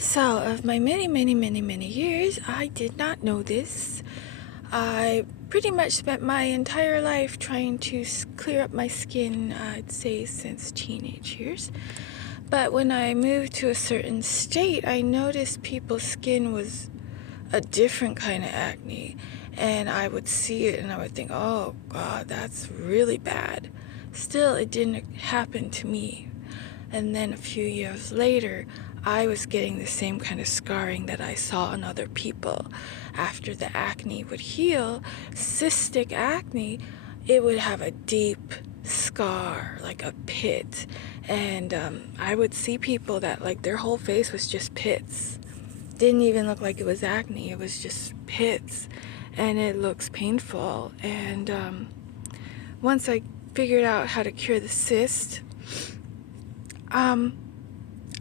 So, of my many years, I did not know this. I pretty much spent my entire life trying to clear up my skin, I'd say since teenage years. But when I moved to a certain state, I noticed people's skin was a different kind of acne. And I would see it and I would think, oh God, that's really bad. Still, it didn't happen to me. And then a few years later, I was getting the same kind of scarring that I saw on other people. After the acne would heal, cystic acne, it would have a deep scar, like a pit. And I would see people that like their whole face was just pits. Didn't even look like it was acne, it was just pits. And it looks painful. And once I figured out how to cure the cyst,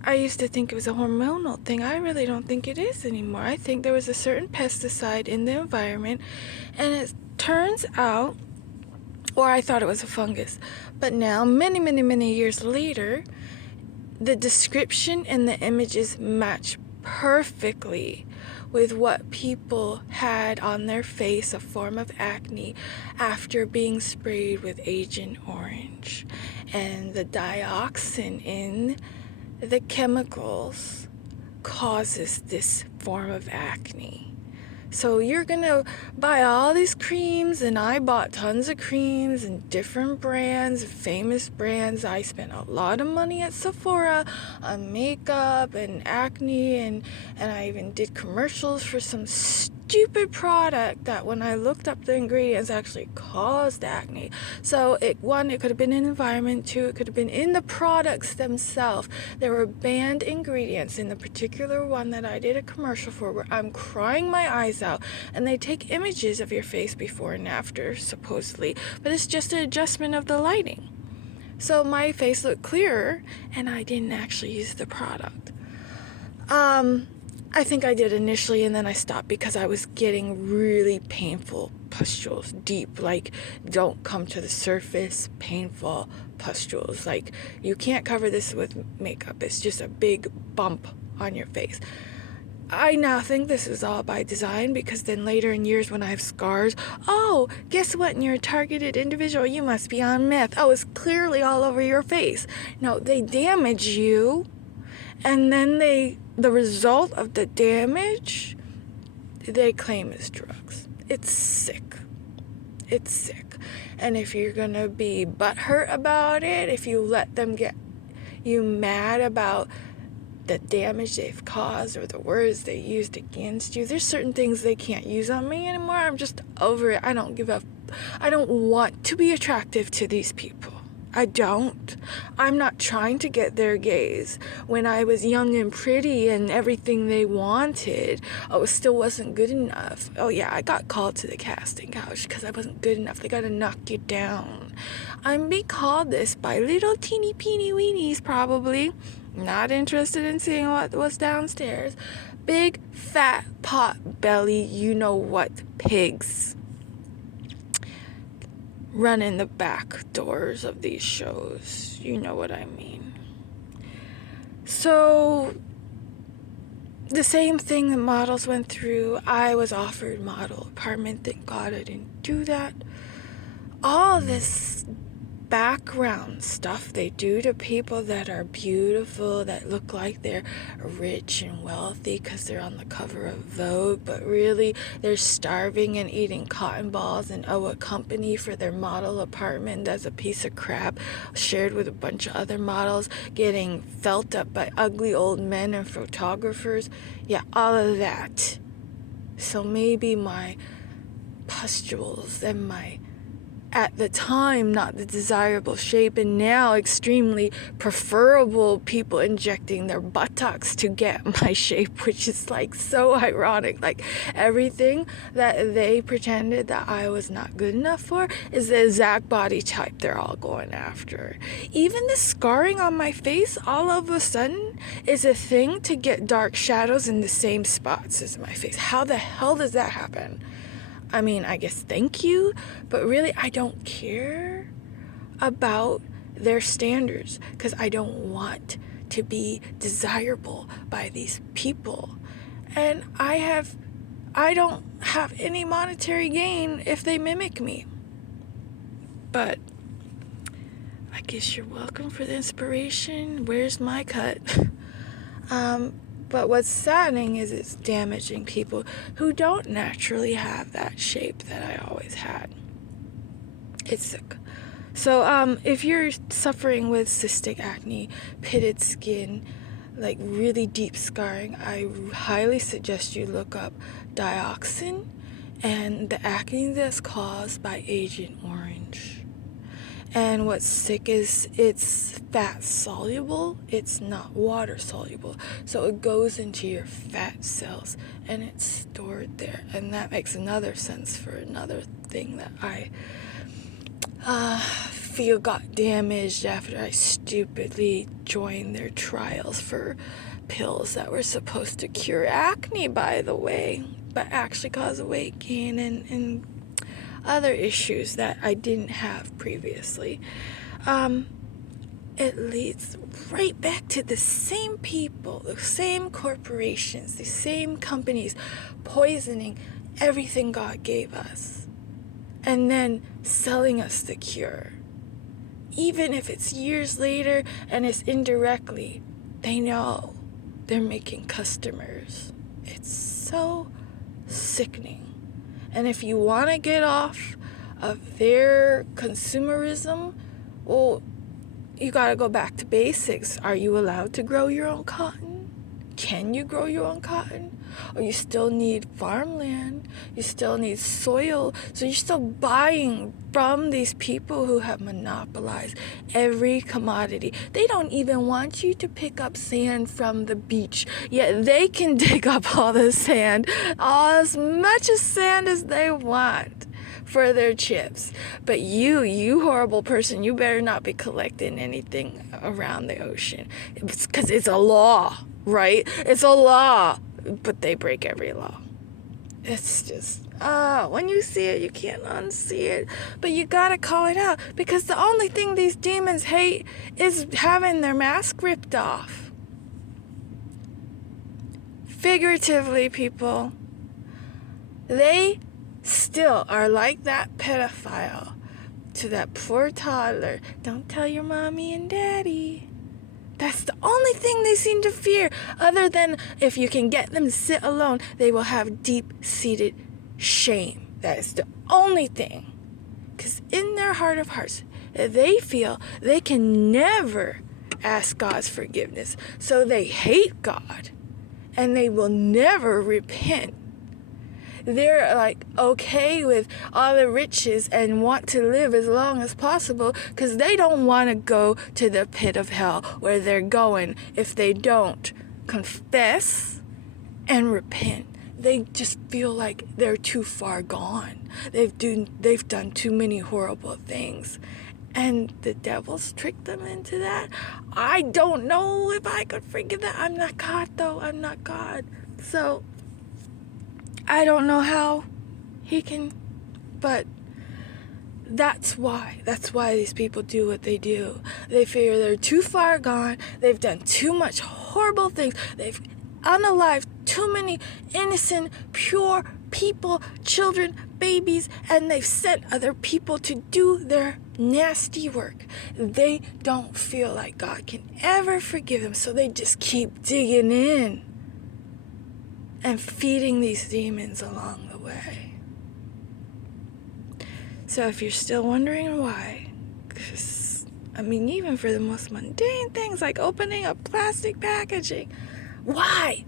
I used to think it was a hormonal thing. I really don't think it is anymore. I think there was a certain pesticide in the environment, and it turns out, or I thought it was a fungus, but now, many years later, the description and the images match perfectly with what people had on their face, a form of acne, after being sprayed with Agent Orange. And the dioxin in the chemicals causes this form of acne. So you're gonna buy all these creams, and I bought tons of creams and different brands, famous brands. I spent a lot of money at Sephora on makeup and acne, and I even did commercials for some stupid product that when I looked up the ingredients actually caused acne. So one, it could have been an environment. Two, it could have been in the products themselves. There were banned ingredients in the particular one that I did a commercial for, where I'm crying my eyes out, and they take images of your face before and after, supposedly, but it's just an adjustment of the lighting. So my face looked clearer, and I didn't actually use the product. I think I did initially, and then I stopped because I was getting really painful pustules, deep, like don't come to the surface, painful pustules. Like you can't cover this with makeup. It's just a big bump on your face. I now think this is all by design, because then later in years when I have scars, oh, guess what? And you're a targeted individual, you must be on meth. Oh, it's clearly all over your face. No, they damage you, and then the result of the damage, they claim is drugs. It's sick. It's sick. And if you're gonna be butthurt about it, if you let them get you mad about the damage they've caused or the words they used against you, there's certain things they can't use on me anymore. I'm just over it. I don't give a... I don't want to be attractive to these people. I don't. I'm not trying to get their gaze. When I was young and pretty and everything they wanted, oh, it still wasn't good enough. Oh yeah, I got called to the casting couch because I wasn't good enough. They gotta knock you down. I'm being called this by little teeny peeny weenies, probably. Not interested in seeing what was downstairs. Big, fat, pot belly, you know what, pigs run in the back doors of these shows. You know what I mean. So the same thing the models went through. I was offered model apartment. Thank God I didn't do that. All this background stuff they do to people that are beautiful, that look like they're rich and wealthy because they're on the cover of Vogue, but really they're starving and eating cotton balls and owe a company for their model apartment as a piece of crap, shared with a bunch of other models, getting felt up by ugly old men and photographers. Yeah, all of that. So maybe my pustules and my, at the time, not the desirable shape, and now extremely preferable people injecting their buttocks to get my shape, which is like so ironic. Like everything that they pretended that I was not good enough for is the exact body type they're all going after. Even the scarring on my face all of a sudden is a thing to get dark shadows in the same spots as my face. How the hell does that happen? I mean, I guess thank you, but really I don't care about their standards because I don't want to be desirable by these people. And I don't have any monetary gain if they mimic me. But I guess you're welcome for the inspiration. Where's my cut? But what's saddening is it's damaging people who don't naturally have that shape that I always had. It's sick. So if you're suffering with cystic acne, pitted skin, like really deep scarring, I highly suggest you look up dioxin and the acne that's caused by Agent Orange. And what's sick is it's fat soluble, it's not water soluble. So it goes into your fat cells and it's stored there. And that makes another sense for another thing that I feel got damaged after I stupidly joined their trials for pills that were supposed to cure acne, by the way, but actually cause weight gain and other issues that I didn't have previously. It leads right back to the same people, the same corporations, the same companies poisoning everything God gave us and then selling us the cure. Even if it's years later and it's indirectly, they know they're making customers. It's so sickening. And if you want to get off of their consumerism, well, you got to go back to basics. Are you allowed to grow your own cotton? Can you grow your own cotton? Or you still need farmland? You still need soil? So you're still buying from these people who have monopolized every commodity. They don't even want you to pick up sand from the beach, yet they can dig up all the sand, as much as sand as they want for their chips. But you horrible person, you better not be collecting anything around the ocean. Because it's a law, right? It's a law. But they break every law. It's just, when you see it, you can't unsee it. But you gotta call it out, because the only thing these demons hate is having their mask ripped off. Figuratively, people. They still are like that pedophile to that poor toddler. Don't tell your mommy and daddy. That's the only thing they seem to fear, other than if you can get them to sit alone, they will have deep-seated shame. That is the only thing. Because in their heart of hearts, they feel they can never ask God's forgiveness. So they hate God, and they will never repent. They're like okay with all the riches and want to live as long as possible because they don't want to go to the pit of hell where they're going if they don't confess and repent. They just feel like they're too far gone. They've done too many horrible things. And the devil's tricked them into that. I don't know if I could forgive that. I'm not God, though. I'm not God. So I don't know how he can, but that's why these people do what they do. They figure they're too far gone. They've done too much horrible things. They've unalived too many innocent, pure people, children, babies, and they've sent other people to do their nasty work. They don't feel like God can ever forgive them, so they just keep digging in and feeding these demons along the way. So if you're still wondering why, because, even for the most mundane things like opening up plastic packaging, why?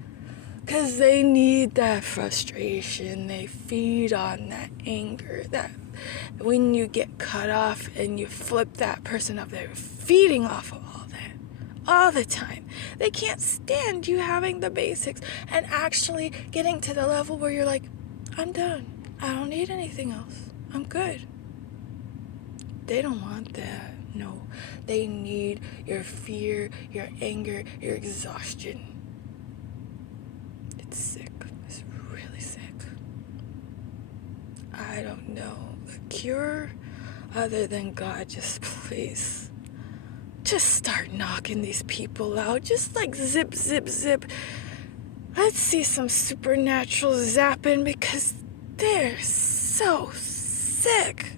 Because they need that frustration. They feed on that anger. That when you get cut off and you flip that person up, they're feeding off of all that all the time. They can't stand you having the basics and actually getting to the level where you're like, I'm done. I don't need anything else. I'm good. They don't want that. No. They need your fear, your anger, your exhaustion. It's sick. It's really sick. I don't know the cure other than God. Just please just start knocking these people out. Just like zip, zip, zip. Let's see some supernatural zapping because they're so sick.